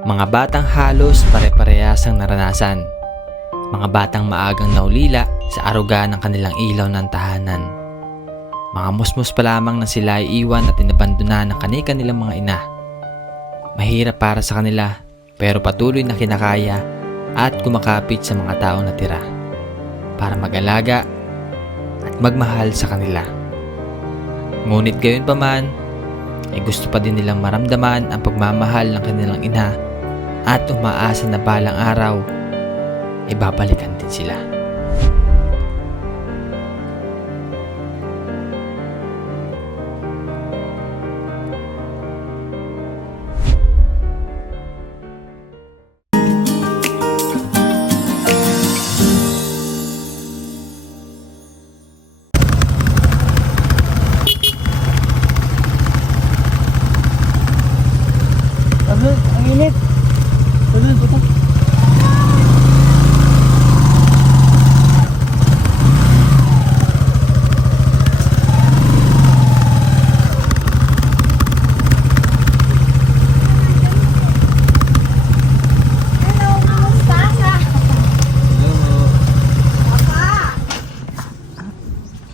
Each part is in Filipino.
Mga batang halos pare-parehas ang naranasan. Mga batang maagang naulila sa aruga ng kanilang ilaw ng tahanan. Mga musmus pa lamang na sila ay iwan at inabandona ng kani-kanilang mga ina. Mahirap para sa kanila pero patuloy na kinakaya at kumakapit sa mga taong natira para mag-alaga at magmahal sa kanila. Ngunit gayon pa man, ay gusto pa din nilang maramdaman ang pagmamahal ng kanilang ina at umaasa na balang araw ay babalikan din sila. Ang init.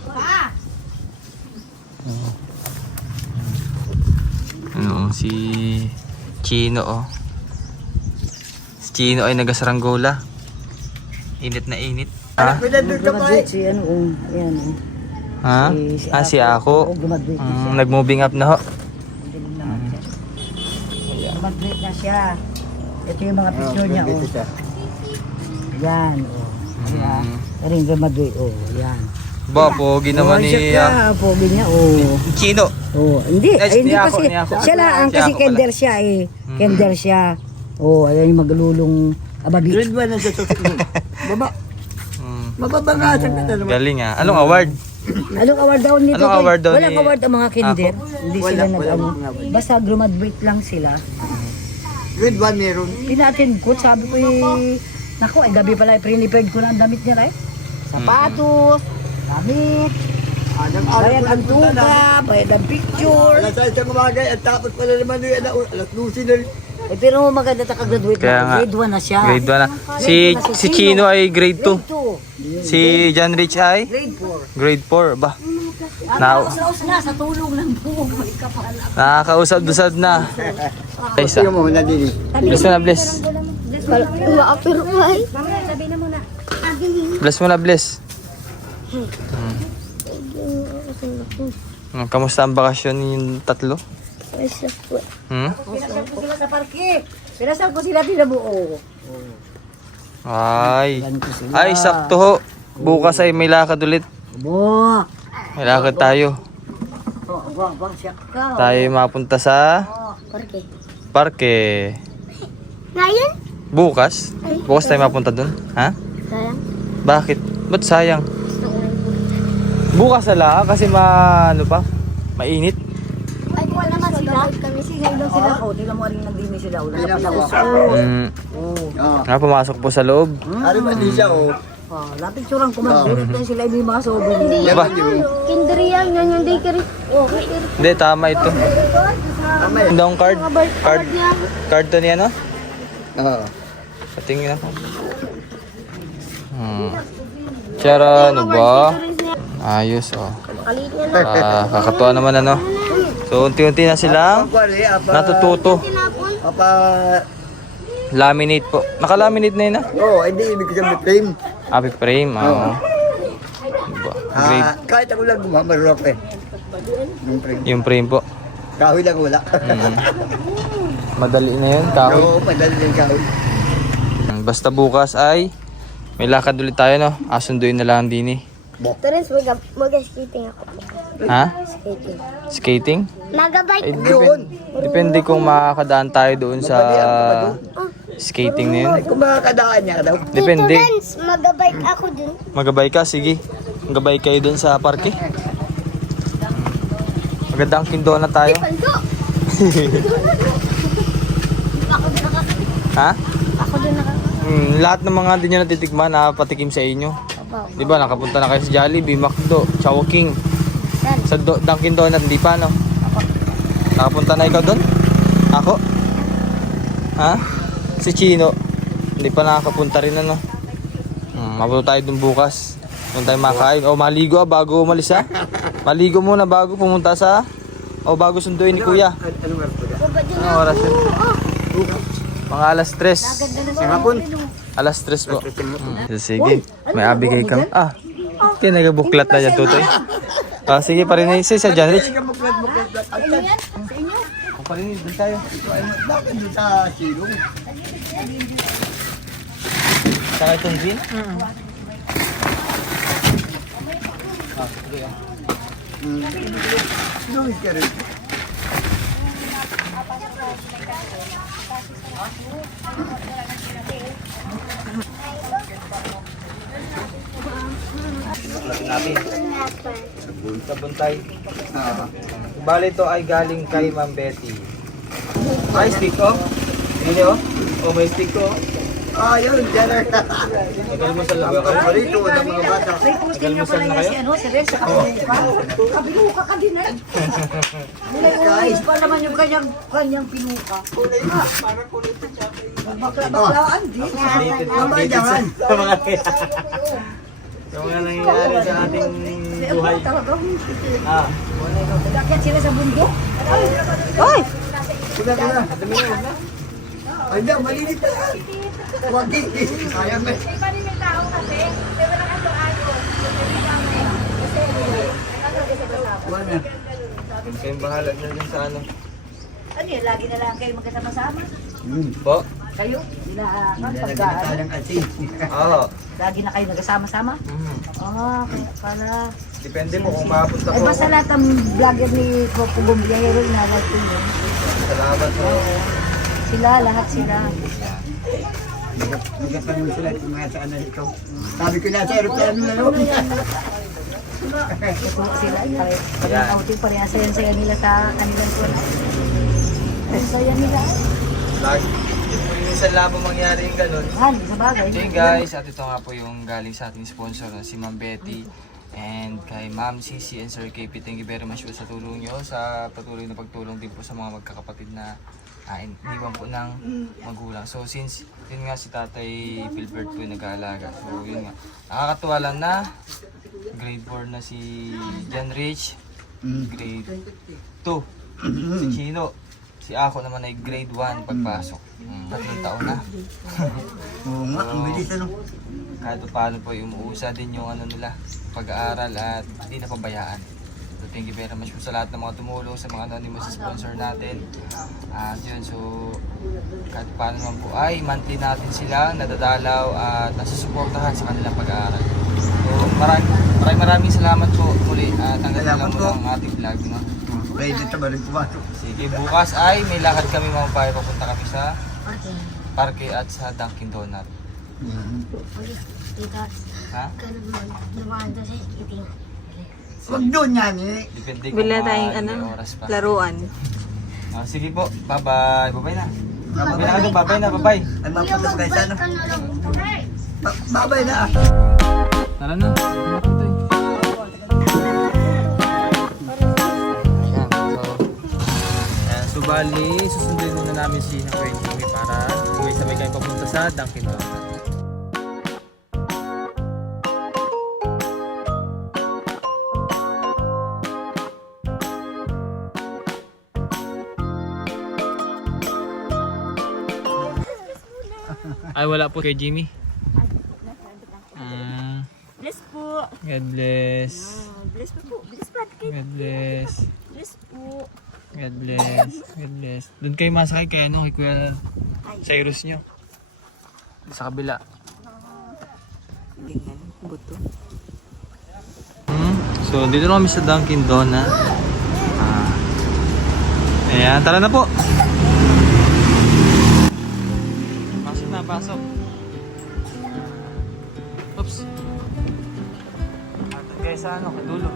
Puta. Ano, si Chino oh. Si Chino ay nagasaranggola. Init na init. Ha? Graduate si ano, yan. Ha? Si ako. Graduate na siya. Nag-moving up na ho. Graduate na siya. Ito yung mga picture niya, Yan, Yan. Rin graduate, yan. Ba, pogi naman ni Pogi niya, Chino. Hindi, Ay, hindi ako, kasi. ni ako. Siya lang, Si kasi ako kinder siya Kinder siya. Ayan yung maglulong abagi. Grade 1 na siya sa school. Baba. Mababangasan ka na naman. Galing ah. Anong award? Anong award daw nito? Anong award daw Walang ni- award ang mga kinder. Hindi Wala, sila wala nag-ano. pong award. Basta graduate lang sila. Grade 1 meron. Pinatin ko, sabi ko naku, gabi pala, pre-prepared ko na ang damit niya, Sapatos, damit, bayad ang tuka, bayad ang picture. Alas 6 ng umaga at tapos pala naman yun, alas 12 na rin. Pero maganda na graduate Kaya na. nga. Grade 1 na siya. Grade 1 na. Si Chino ay grade 2. Grade 2. Si John Rich ay Grade 4. grade 4. Ba, Nakakasaos na sa tulong ng buong may kapal. nakakausap-dusad na. Isa. Tingnan mo, nadili. Bless mo na, bless. Bless mo na, bless. Kamusta ang bakasyon yung tatlo? Pinasal ko sila sa parke. Pinasal ko sila tinabuo. Ay, sakto ho. Bukas ay may lakad ulit. Bo. May lakad tayo. Bang siya ka. Tayo mapunta sa Parke. parke. Ngayon? Bukas? Bukas tayo mapunta dun? Ha? Sayang. Bakit? Ba't sayang? Gusto ko lang. Bukas ala kasi ano pa? Mainit. Ay, wala naman sila. Kami sigay lang sila. Tingnan mo rin nagdini sila. Wala na Pinagawa. pa Pumasok po sa loob. Ano ba di siya, Lapit surang kumagbirit na sila. Hindi mga sobrang. Hindi Diba? yan. Kinder yan. Yan yung daycare. Oh, kinder. Hindi, tama ito. Tama eh. Hindi akong card. Card. niya. Card to niya, no? Oo. Patingin ako. Tsara, ano ba? Ayos, oh. Kalit niya na. Kakatuwa naman, ano? So, unti-unti na silang natututo. Tinapon. Apa, Laminate po. Naka-laminate na yun, ah? hindi ibig sabihin frame. Happy frame, oo. Diba? Grade. Kahit ako lang gumamarok Yung frame. Yung frame po. Kahoy lang wala. Madali na yun, kahoy. Oo, madali lang kahoy. Basta bukas ay may lakad ulit tayo, no? Asunduin na lang din, eh. Terence, mag-skating ako. Ha? Skating. Skating? Magabike. Depende kung makakadaan tayo doon sa skating na yun. Kung makakadaan niya daw. Depende. Terence, magabike ako dun. Magabay ka, sige. Magabay kayo doon sa parke. Magandang kindo na tayo. Pando. Ako dun nakakita. Ha? Ako dun nakakita. Lahat ng mga hindi nyo natitikman, napatikim sa inyo. Di ba, nakapunta na kayo sa Jollibee, McDo, Chowking. Sa Dunkin Donut, hindi pa, no? Nakapunta na ikaw doon? Ako? Ha? Si Chino. Hindi pa nakakapunta rin ano. Mapunta tayo dun bukas. Doon tayo makain. O maligo bago umalis ha. Maligo muna bago pumunta sa... O bago sunduin ni Kuya. Anong oras ba? Anong oras yun? Mga alas 3. Sa hapon. Alas 3 po. Sige. May abigay kang... Tinagabuklat na dyan, Tutoy. Sige, parinig sa dyan, Rich. Muklat. Parinig, dun tayo. Bakit doon sa silong? Saka itong gin? Lumis ka rin. Natin. Sa buntay. Bale ito ay galing kay Ma'am Betty. May stick oh. Hindi oh. O may stick oh. Yun, dyan na. Tagal mo sa labi ako. Paborito ng mga bata. Tagal mo sa na kayo? Si Ren, sa kabiluka ka din eh. Guys, pa naman yung kanyang pinuka. Baklaan din. Mamadyaman. Yung mga nangyayari sa ating buhay. Bakit sila sa bundok? Ay! Sila ka na. Ay, hindi, malilit na. Huwag sayang na. Wala na. Kayong bahala na din sa ano. Ano yun? Lagi na lang kayo magkasama-sama? Po? Kayo? Sila, Hindi na ganita ng asin. Oo. lagi na kayo nagkasama-sama? Kaya pala. Depende po kung mapunta Ay, po. basta lahat ng vlogger ni Coco Bumbiyahero, inalad ko yun. Salamat po. Sila, lahat sila. Nagkatan mo sila kung mga saan na ikaw. Sabi ko na sa aeroplano na yun. Ito sila, parang outing, parehas saya nila sa kanilang tuwan. Ang saya nila. Minsan lang po mangyari yung ganun. Sa bagay. So yun guys, at ito nga po yung galing sa ating sponsor na si Ma'am Betty and kay Ma'am Cici and Sir KP. Thank you very much po sa tulong nyo, sa patuloy na pagtulong din po sa mga magkakapatid na iniwan po ng magulang. So since yun nga si Tatay Philbert po yung nag-aalaga. So yun nga, nakakatuwa lang na grade 4 na si John Rich, grade 2 si Chino, si Ako naman ay grade 1 pagpasok. 3 taon na. Oo nga, ang bilis ano. Kahit paano po umuusa din yung ano nila, pag-aaral at hindi na pabayaan. So thank you very much po sa lahat ng mga tumulong, sa mga anonymous sponsor natin. At yun, so kahit paano naman po ay monthly natin sila nadadalaw at nasusuportahan sa kanilang pag-aaral. So maraming salamat po muli at hanggang na lang po ang ating vlog. No? Ready na ba rin pumasok? Sige, bukas ay may lakad kami mga bahay, papunta kami sa parke at sa Dunkin Donut. Ha? Huwag doon yan eh. Depende kung Bila tayong may oras pa. laruan. Sige po, bye-bye. Bye-bye na. Bye-bye na, bye-bye. Ay mapunta kayo sa ano. Babay na. Tara na. So bali, susundin muna namin si Kuya Jimmy para sabay kayo papunta sa Dunkin Donut. Ay, wala po kay Jimmy. Bless po. God bless. Bless po. Bless po. God bless. Bless po. God bless. God bless. Doon kayo masakay kay ano, kay Kuya Cyrus nyo. Sa kabila. Ganyan. Buto. So, dito na kami sa Dunkin Donut. Ayan, tara na po. Pasok na, pasok. Oops. Atang guys sa ano, kadulo.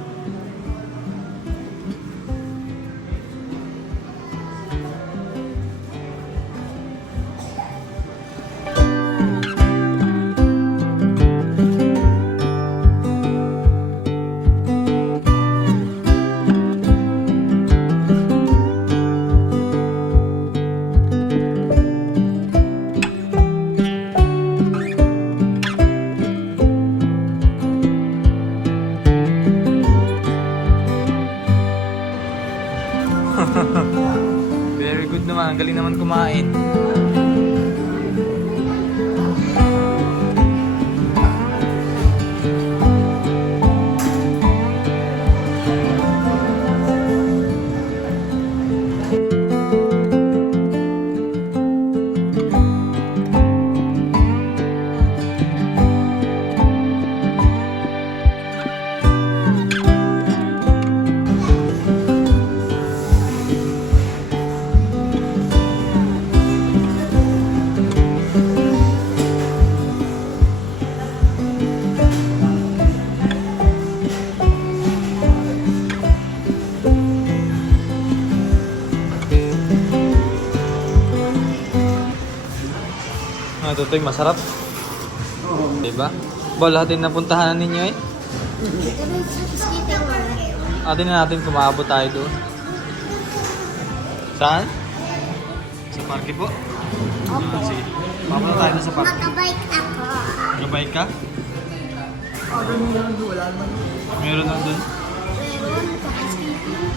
Ito yung masarap. Diba? Ba, lahat din napuntahan ninyo eh. Atin na natin kung maabot tayo doon. Saan? Sa parke po? Sige. Maabot na tayo doon sa parke. Magabike ako. Nag-bike ka? Meron lang doon. Meron, saka skating.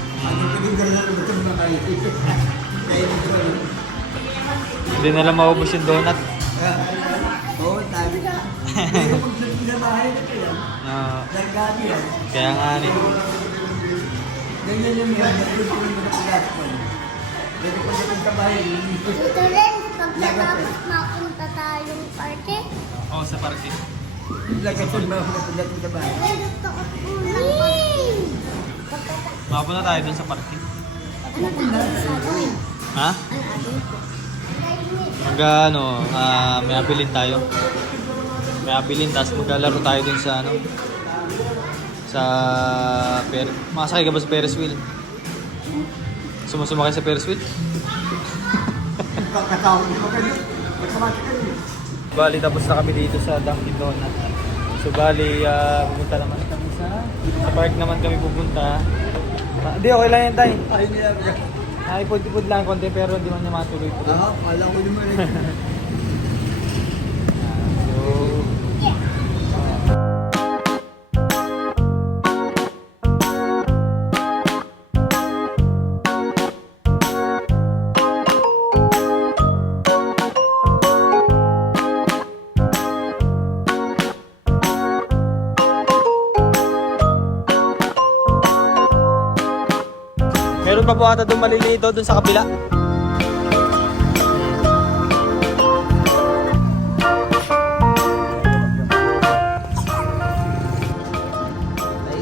Hindi na lang maubos yung donut. Oo, tabi ka. Sa bahay na ito yan. Nagkati yan. Kaya nga ni. Ganyan yung yan. Nagluto yung mga pilaspon. Pwede ko sa bahay. Ito rin, pagkatapos mapunta tayong parke. Oo, sa parke. Lagay ko mga pilaspon sa bahay. Gusto ko kunin. Maabot na tayo doon sa parke. Ano gagawin? Ha? May abilin tayo. May abilin, tapos maglalaro tayo dun sa masakay ka ba sa Ferris wheel? Sumasama kayo sa Ferris wheel? Kakatawag ko kayo. Magkamati kayo. Bali, tapos na kami dito sa Dunkin Donut. So bali, pupunta naman kami sa park naman kami pupunta. Hindi, okay lang yan, tay. Ay, niya. Ipod-ipod lang konti pero hindi man niya matuloy po. Alam ko naman rin. Meron pa po ata doon malilito doon sa kabila. Ay,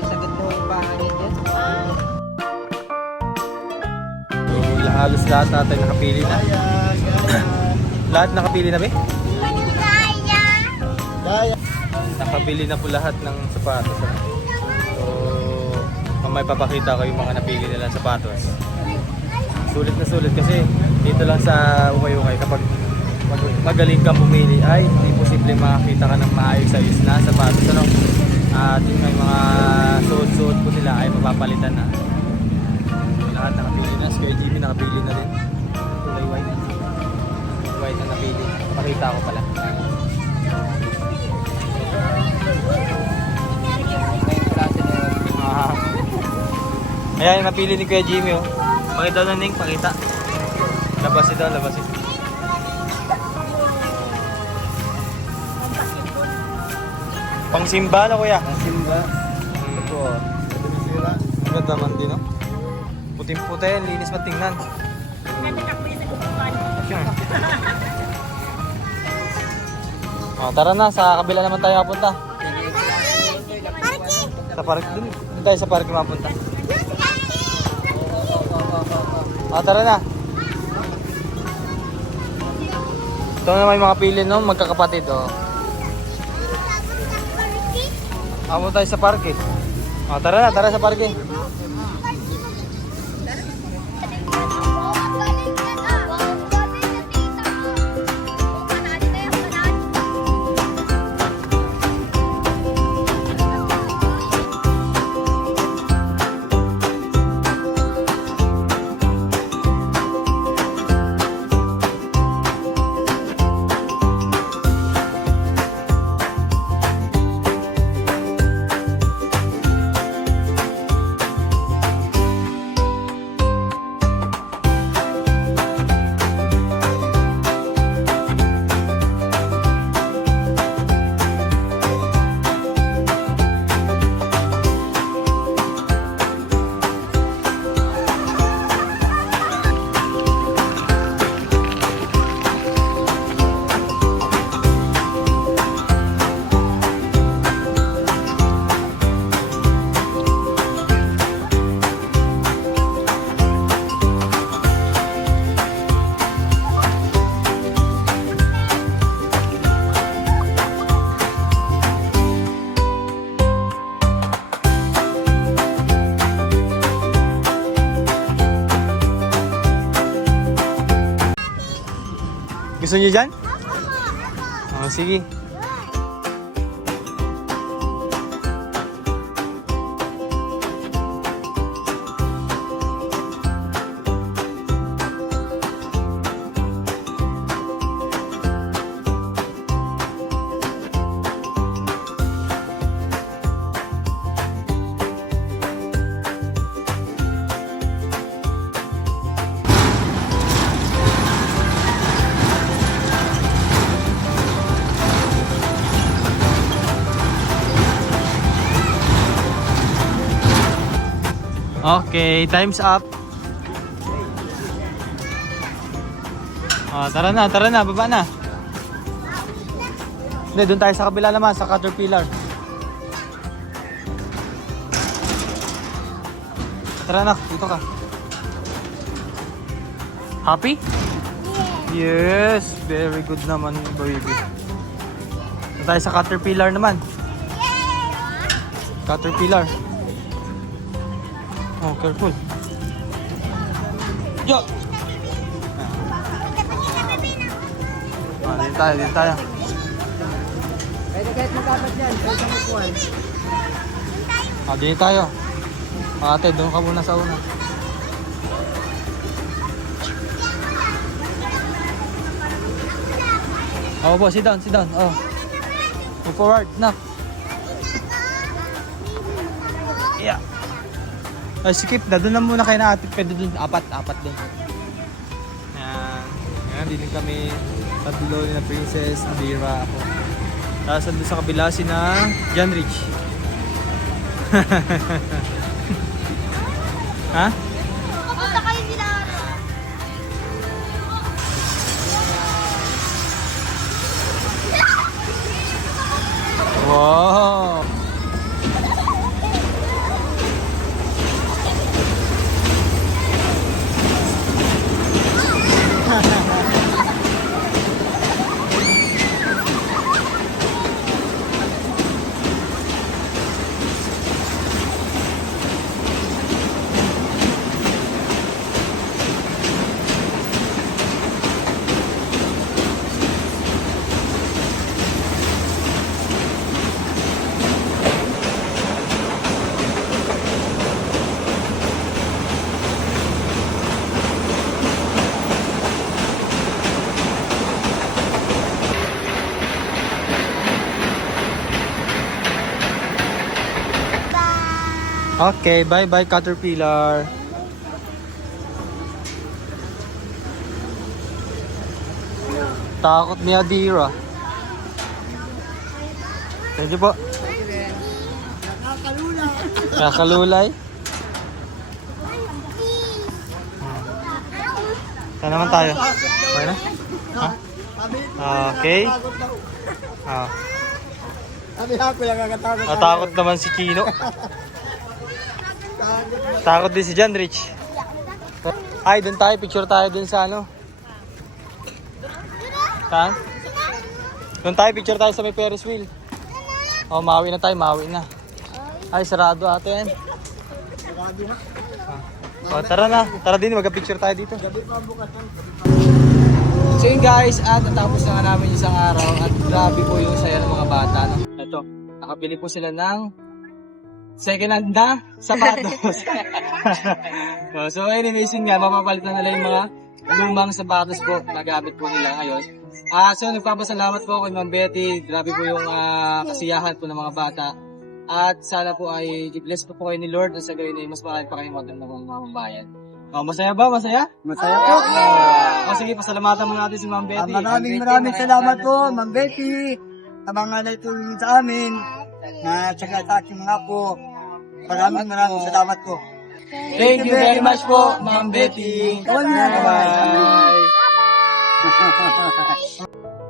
sagot mo yung pangangin dyan. So, halos lahat natin nakapili na. Lahat nakapili na ba? Daya. Nakabili na po lahat ng sapatos. So, mamay papakita ko yung mga napili nilang sapatos. Sulit na sulit kasi dito lang sa Ukay-Ukay kapag magaling kang pumili ay hindi posible makakita ka ng maayos-ayos na sapatos. Ano? At yung may mga suot-suot po nila ay mapapalitan na. Lahat nakapili na. Square Jimmy nakapili na din. Kulay white. White na napili. Pakita ko pala. Ayan, napili ni Kuya Jimmy oh. Pakita na Ning, pakita. Labas ito, labas ito. Pang simba na kuya. Simba. Ito po. Ang ganda man din, no? Puting-puti, linis man tingnan. Oh, tara na, sa kabila naman tayo mapunta. Sa park, dun tayo sa park mapunta. Oh, tara na. Ito naman yung mga pili, no? Magkakapatid, oh. Amo tayo sa parke. Oh, tara na, tara sa parke. Gusto niyo dyan? Oh, sige. Okay, time's up. Tara na, baba na. Hindi, doon tayo sa kabila naman, sa Caterpillar. Tara na, dito ka. Happy? Yes, very good naman, baby. Doon tayo sa Caterpillar naman. Caterpillar. Oh, careful. Yo! Dito tayo. Pwede kahit magkapat yan. Pwede sa mukuhan. Dito tayo. Ate, doon ka muna sa una. Po, sit down. Oh. Move forward, knock. Yeah. Ay, skip na. Doon na muna kayo na ate. Pwede doon. Apat doon. Yan, dinig kami. Tatlo na Princess, Dira, ako. Tapos doon sa kabila si na John Rich. Ha? Kapunta kayo sila. Wow! Okay, bye-bye Caterpillar. Takot ni Adira. Thank you po. Kakalulay. Saan naman tayo? Okay na? Ha? Okay. Sabi ako lang kakatakot. Natakot naman si Chino. Takot din si John Rich. Ay, dun tayo. Picture tayo dun sa ano. Saan? Dun tayo. Picture tayo sa may Ferris wheel. Oh, mawi na tayo. Mawi na. Ay, sarado ate yan. Oh, tara na. Tara din. Mag-picture tayo dito. So yun guys. At natapos na nga namin isang araw. At grabe po yung saya ng mga bata. No? Ito. Nakabili po sila ng second hand na sapatos. So anyways yun nga, mapapalitan nila yung mga lumang sapatos po na gamit po nila ngayon. So nagpapasalamat po kay Ma'am Betty. Grabe po yung kasiyahan po ng mga bata. At sana po ay i-bless po kayo ni Lord at sa gayon ay mas marami pa kayong magandang mga mamamayan. Masaya ba? Masaya? Masaya po. Sige, pasalamatan mo natin si Ma'am Betty. Maraming salamat po, Ma'am Betty, sa mga naitulong sa amin, na tsaka sa aking mga po. Maraming salamat po. Thank you very much po, Ma'am Betty. Bye-bye. Bye-bye.